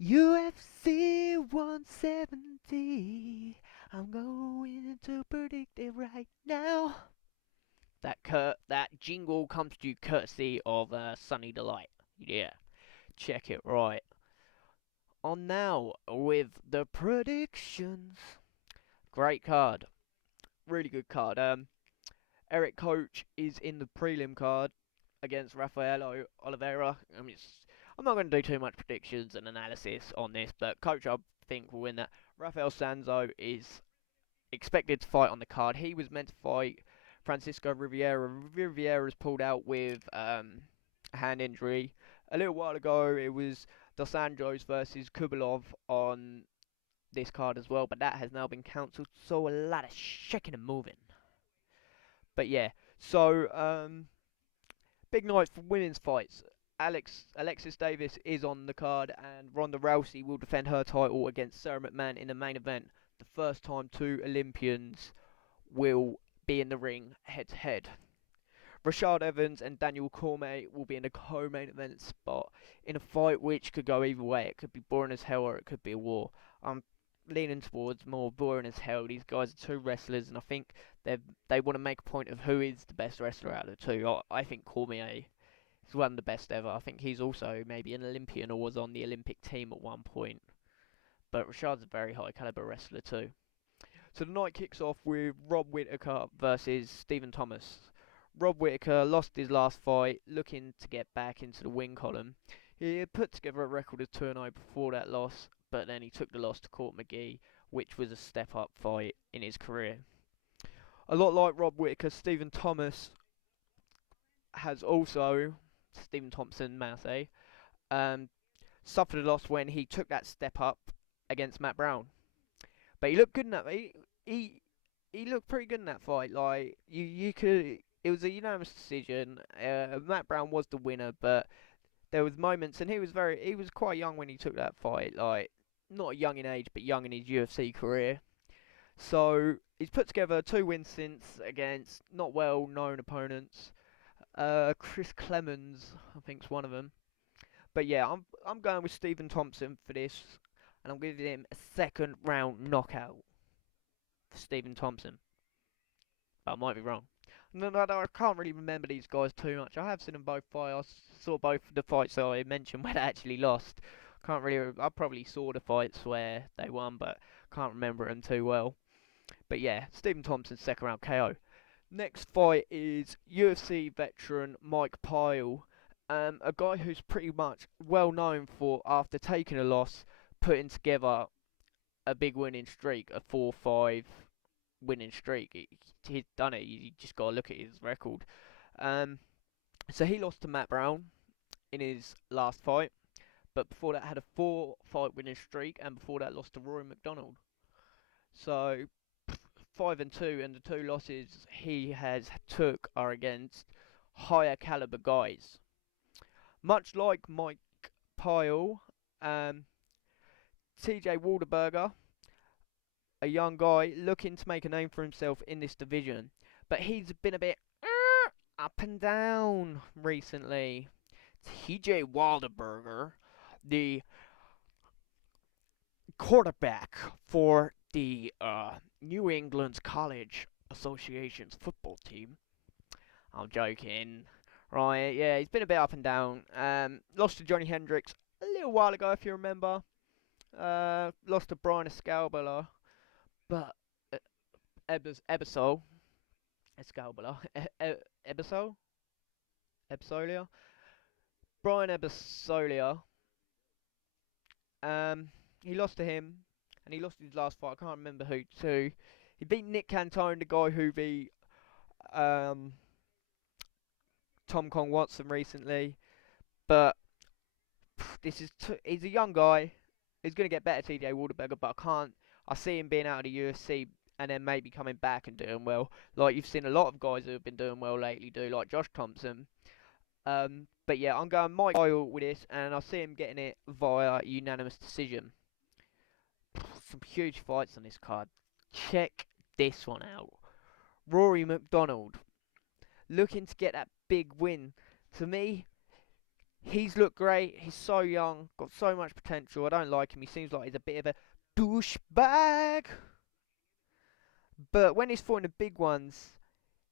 UFC 170. I'm going to predict it right now. That jingle comes to you courtesy of Sunny Delight. Yeah, check it right. On now with the predictions. Great card, really good card. Eric Coach is in the prelim card against Rafael Oliveira. I'm not going to do too much predictions and analysis on this, but Coach I think will win that. Rafael Sanzo is expected to fight on the card. He was meant to fight Francisco Riviera. Riviera's pulled out with a hand injury. A little while ago, it was Dos Anjos versus Kubilov on this card as well, but that has now been cancelled, so a lot of shaking and moving. But yeah, so big night for women's fights. Alexis Davis is on the card, and Ronda Rousey will defend her title against Sarah McMahon in the main event. The first time two Olympians will be in the ring head to head. Rashad Evans and Daniel Cormier will be in a co-main event spot in a fight which could go either way. It could be boring as hell or it could be a war. I'm leaning towards more boring as hell. These guys are two wrestlers, and I think they want to make a point of who is the best wrestler out of the two. I think Cormier is one of the best ever. I think he's also maybe an Olympian or was on the Olympic team at one point. But Rashad's a very high caliber wrestler too. So the night kicks off with Rob Whittaker versus Stephen Thomas. Rob Whittaker lost his last fight, looking to get back into the win column. He had put together a record of 2-0 before that loss, but then he took the loss to Court McGee, which was a step-up fight in his career. A lot like Rob Whittaker, Stephen Thomas has also, Stephen Thompson, may I say, suffered a loss when he took that step up against Matt Brown. But he looked good in that. He looked pretty good in that fight. Like you could. It was a unanimous decision. Matt Brown was the winner, but there was moments, and he was quite young when he took that fight. Like not young in age, but young in his UFC career. So he's put together two wins since against not well known opponents. Chris Clemens, I think, is one of them. But yeah, I'm going with Stephen Thompson for this, and I'm giving him a second round knockout for Stephen Thompson. But I might be wrong. No, I can't really remember these guys too much. I have seen them both fight. I saw both the fights that I mentioned where they actually lost. Can't really. I probably saw the fights where they won, but can't remember them too well. But yeah, Stephen Thompson's second round KO. Next fight is UFC veteran Mike Pyle, a guy who's pretty much well known for, after taking a loss, putting together a big winning streak, a 4-5 winning streak. He's done it. You just got to look at his record. Um, so he lost to Matt Brown in his last fight, but before that had a 4-fight winning streak, and before that lost to Rory McDonald. So 5-2, and the two losses he has took are against higher caliber guys. Much like Mike Pyle, TJ Waldberger, a young guy looking to make a name for himself in this division, but he's been a bit up and down recently. TJ Waldberger, the quarterback for the New England College Association's football team. I'm joking. Right, yeah, he's been a bit up and down. Lost to Johnny Hendricks a little while ago, if you remember. Lost to Brian Escalbala, but Ebisol, Escalbala, Ebisol, Ebisolia, Brian Ebisolia. He lost to him, and he lost his last fight. I can't remember who to. He beat Nick Cantone, the guy who beat Tom Kong Watson recently. But he's a young guy. He's going to get better, TJ Waldberger, but I see him being out of the UFC and then maybe coming back and doing well. Like you've seen a lot of guys who have been doing well lately do, like Josh Thompson. But yeah, I'm going Mike Kyle with this, and I see him getting it via unanimous decision. Some huge fights on this card. Check this one out. Rory McDonald looking to get that big win. To me, He's looked great. He's so young, got so much potential. I don't like him. He seems like he's a bit of a douchebag. But when he's fought in the big ones,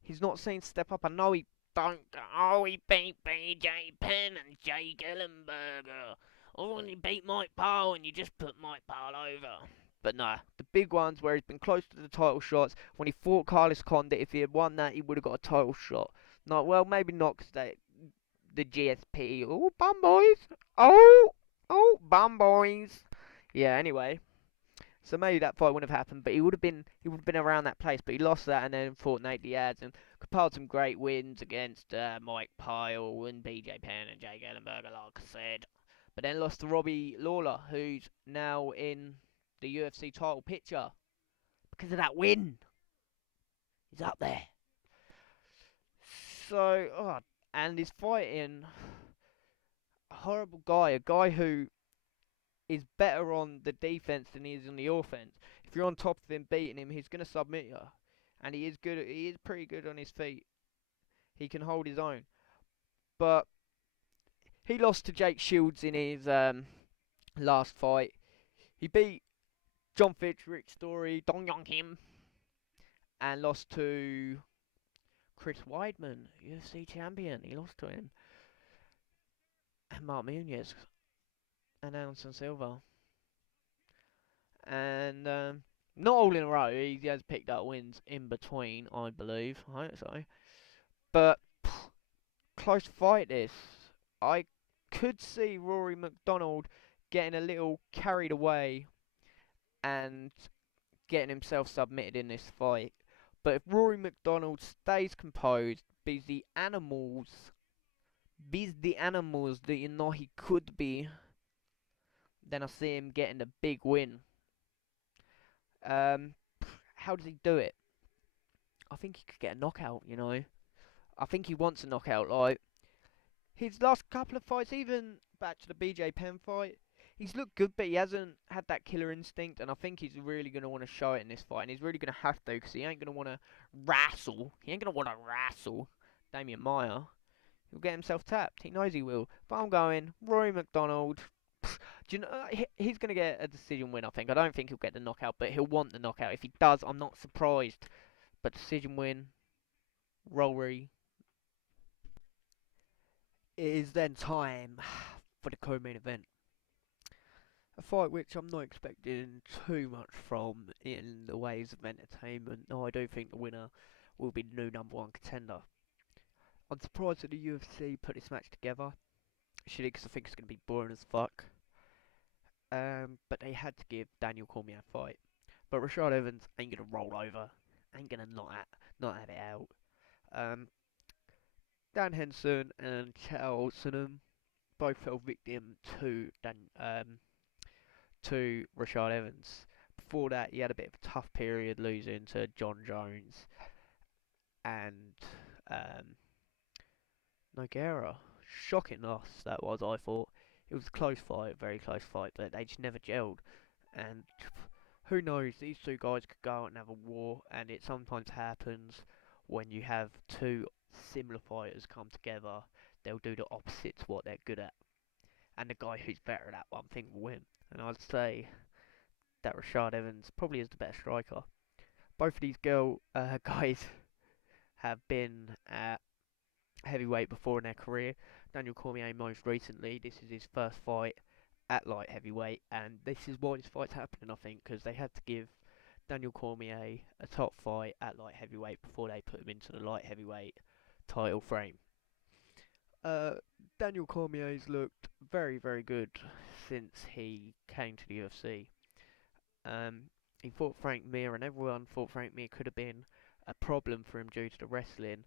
he's not seen to step up. I know he don't. Oh, he beat BJ Penn and Jay Gellenberger. Oh, and he beat Mike Powell, and you just put Mike Powell over. But nah, the big ones where he's been close to the title shots. When he fought Carlos Condit, if he had won that, he would have got a title shot. No, well, maybe not because the GSP. Oh, bum boys. Oh, bum boys. Yeah. Anyway, so maybe that fight wouldn't have happened, but he would have been around that place. But he lost that and then fought Nate Diaz and compiled some great wins against Mike Pyle and BJ Penn and Jay Gellenberger, like I said. But then lost to Robbie Lawler, who's now in the UFC title picture because of that win. He's up there. So, and he's fighting a horrible guy, a guy who is better on the defense than he is on the offense. If you're on top of him, beating him, he's gonna submit you, and he is good. He is pretty good on his feet. He can hold his own, but he lost to Jake Shields in his last fight. He beat John Fitch, Rick Story, Dong Yong Kim, and lost to Chris Weidman, UFC champion. He lost to him, and Mark Munoz, and Anderson Silva. And not all in a row. He has picked up wins in between, I believe. I hope so. But close fight this. I could see Rory McDonald getting a little carried away and getting himself submitted in this fight. But if Rory McDonald stays composed, beats the animals that you know he could be, then I see him getting a big win. How does he do it? I think he could get a knockout, you know. I think he wants a knockout. Like, his last couple of fights, even back to the BJ Penn fight, he's looked good, but he hasn't had that killer instinct, and I think he's really going to want to show it in this fight, and he's really going to have to, because he ain't going to want to wrestle. He ain't going to want to wrestle Damian Maia. He'll get himself tapped. He knows he will. But I'm going Rory McDonald. Do you know, he's going to get a decision win, I think. I don't think he'll get the knockout, but he'll want the knockout. If he does, I'm not surprised. But decision win, Rory. It is then time for the co-main event. A fight which I'm not expecting too much from in the ways of entertainment. No, I do think the winner will be the new number one contender. I'm surprised that the UFC put this match together. Actually, because I think it's going to be boring as fuck. But they had to give Daniel Cormier a fight. But Rashad Evans ain't going to roll over. Ain't going to not have it out. Dan Henson and Chael Sonnen both fell victim to Rashad Evans. Before that, he had a bit of a tough period losing to John Jones and Nogueira. Shocking loss that was, I thought. It was a close fight, very close fight, but they just never gelled. And who knows, these two guys could go out and have a war, and it sometimes happens when you have two similar fighters come together. They'll do the opposite to what they're good at. And the guy who's better at that one thing will win. And I'd say that Rashad Evans probably is the better striker. Both of these guys have been at heavyweight before in their career. Daniel Cormier most recently. This is his first fight at light heavyweight, and this is why this fight's happening, I think, because they had to give Daniel Cormier a top fight at light heavyweight before they put him into the light heavyweight title frame. Daniel Cormier's looked very, very good since he came to the UFC. He fought Frank Mir, and everyone thought Frank Mir could have been a problem for him due to the wrestling,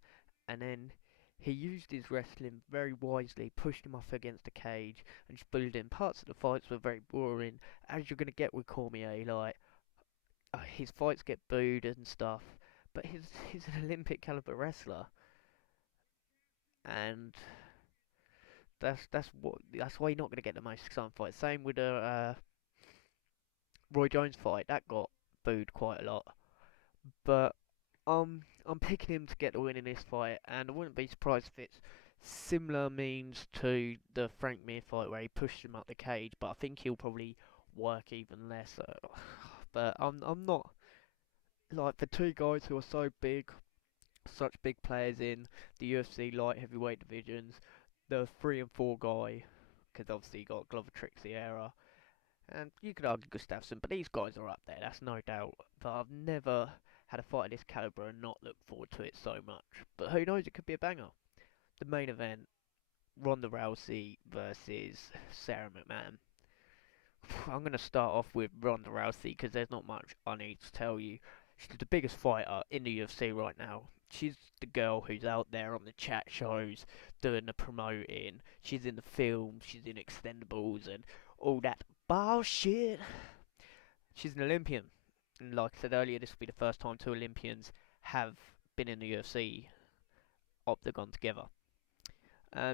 and then he used his wrestling very wisely, pushed him off against the cage, and just bullied him. Parts of the fights were very boring, as you're going to get with Cormier. Like, his fights get booed and stuff, but he's an Olympic caliber wrestler, and that's why you're not going to get the most exciting fight. Same with the Roy Jones fight, that got booed quite a lot, but I'm picking him to get the win in this fight, and I wouldn't be surprised if it's Similar means to the Frank Mir fight where he pushed him up the cage, but I think he'll probably work even less. But I'm not like the two guys who are so big, such big players in the UFC light heavyweight divisions. The 3 and 4 guy, because obviously you got Glover Trixiera, and you could argue Gustafsson, but these guys are up there. That's no doubt. But I've never had a fight of this caliber and not looked forward to it so much. But who knows? It could be a banger. The main event: Ronda Rousey versus Sarah McMahon. I'm going to start off with Ronda Rousey because there's not much I need to tell you. She's the biggest fighter in the UFC right now. She's the girl who's out there on the chat shows doing the promoting. She's in the films, she's in Expendables and all that bullshit. She's an Olympian. And like I said earlier, this will be the first time two Olympians have been in the UFC octagon together.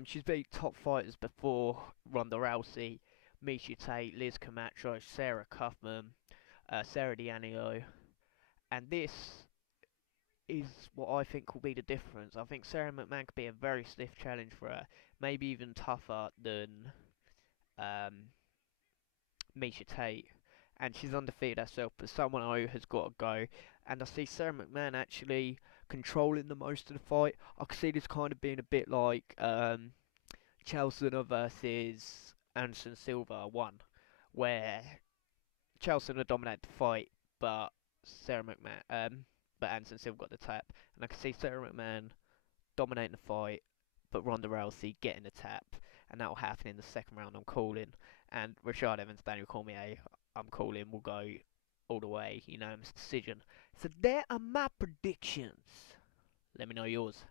She's beat top fighters before Ronda Rousey, Miesha Tate, Liz Camacho, Sarah Kaufman, Sarah Dianio, and this is what I think will be the difference. I think Sarah McMahon could be a very stiff challenge for her, maybe even tougher than um, Miesha Tate, and she's undefeated herself, but someone who has got to go. And I see Sarah McMahon actually controlling the most of the fight. I could see this kind of being a bit like Chelsener versus Anderson Silva 1, where Chelsener dominated the fight, but but Anderson Silva got the tap, and I can see Sarah McMahon dominating the fight, but Ronda Rousey getting the tap, and that will happen in the second round. I'm calling, and Rashad Evans, Daniel Cormier, I'm calling. Will go all the way, unanimous decision. So there are my predictions. Let me know yours.